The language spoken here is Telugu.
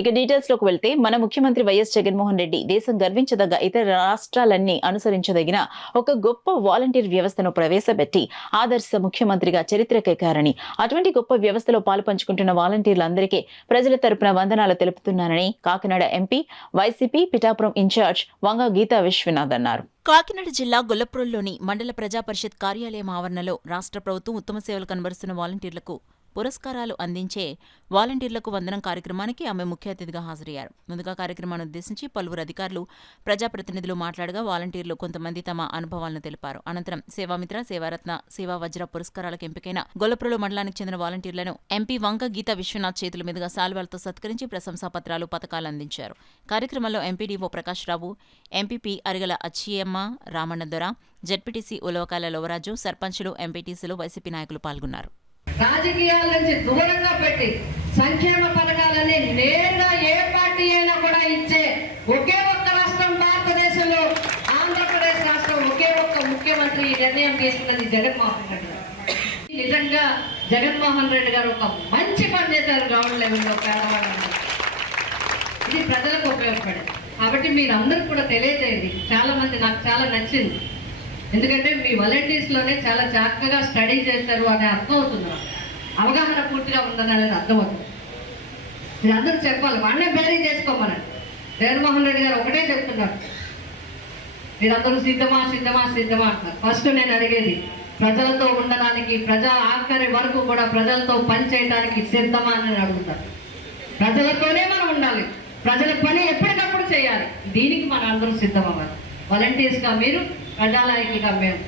ఇక డీటెయిల్స్ లోకి వెళ్తే మన ముఖ్యమంత్రి వైఎస్ జగన్మోహన్ రెడ్డి దేశం గర్వించదగ్గ ఇతర రాష్ట్రాలన్నీ అనుసరించదగిన ఒక గొప్ప వాలంటీర్ వ్యవస్థను ప్రవేశపెట్టి ఆదర్శ ముఖ్యమంత్రిగా చరిత్రకెక్కారని, అటువంటి గొప్ప వ్యవస్థలో పాలుపంచుకుంటున్న వాలంటీర్లందరికీ ప్రజల తరపున వందనాలు తెలుపుతున్నానని Kakinada MP YCP Pithapuram incharge Vanga Geetha Viswanath అన్నారు. కాకినాడ జిల్లా గొల్లప్రోల్లోని మండల ప్రజాపరిషత్ కార్యాలయం ఆవరణలో రాష్ట్ర ప్రభుత్వం ఉత్తమ సేవలు కనబరుస్తున్న వాలంటీర్లకు పురస్కారాలు అందించే వాలంటీర్లకు వందనం కార్యక్రమానికి ఆమె ముఖ్య అతిథిగా హాజరయ్యారు. ముందుగా కార్యక్రమాన్ని ఉద్దేశించి పలువురు అధికారులు, ప్రజాప్రతినిధులు మాట్లాడగా వాలంటీర్లు కొంతమంది తమ అనుభవాలను తెలిపారు. అనంతరం సేవామిత్ర, సేవారత్న, సేవా వజ్ర పురస్కారాలకు ఎంపికైన గొల్లప్రోలు మండలానికి చెందిన వాలంటీర్లను ఎంపీ వంగ గీతా విశ్వనాథ్ చేతుల మీదుగా శాలువాలతో సత్కరించి ప్రశంసాపత్రాలు, పథకాలు అందించారు. కార్యక్రమంలో ఎంపీడీఓ ప్రకాష్ రావు, ఎంపీపీ అరిగల అచ్చియమ్మ, రామన్నదొర, జెడ్పీటీసీ ఉలవకాల లోవరాజు, సర్పంచులు, ఎంపీటీసీలు, వైసీపీ నాయకులు పాల్గొన్నారు. రాజకీయాల నుంచి దూరంగా పెట్టి సంక్షేమ పథకాలన్నీ నేరుగా ఏ పార్టీ అయినా కూడా ఇచ్చే ఒకే ఒక్క రాష్ట్రం భారతదేశంలో ఆంధ్రప్రదేశ్ రాష్ట్రం ఒకే ఒక్క ముఖ్యమంత్రి ఈ నిర్ణయం తీసుకున్నది జగన్మోహన్ రెడ్డి గారు. నిజంగా జగన్మోహన్ రెడ్డి గారు ఒక మంచి పని చేశారు గ్రౌండ్ లెవెల్లో పేదవాళ్ళని. ఇది ప్రజలకు ఉపయోగపడేది. కాబట్టి మీరందరూ కూడా తెలియజేయండి. చాలా మంది నాకు చాలా నచ్చింది, ఎందుకంటే మీ వాలంటీర్స్లోనే చాలా చక్కగా స్టడీ చేస్తారు అనే అర్థం అవుతుంది, అవగాహన పూర్తిగా ఉందని అనేది అర్థమవుతుంది. మీరందరూ చెప్పాలి, వాళ్ళనే బేరింగ్ చేసుకోమనండి. జగన్మోహన్ రెడ్డి గారు ఒకటే చెప్తున్నారు, మీరందరూ సిద్ధమా సిద్ధమా సిద్ధమా అంటారు. ఫస్ట్ నేను అడిగేది ప్రజలతో ఉండడానికి, ప్రజా ఆఖరి వరకు కూడా ప్రజలతో పని చేయడానికి సిద్ధమా అని అడుగుతారు. ప్రజలతోనే మనం ఉండాలి, ప్రజల పని ఎప్పటికప్పుడు చేయాలి. దీనికి మనం అందరూ సిద్ధం అవ్వాలి. వాలంటీర్స్గా మీరు, ప్రజానాయకులుగా మేము.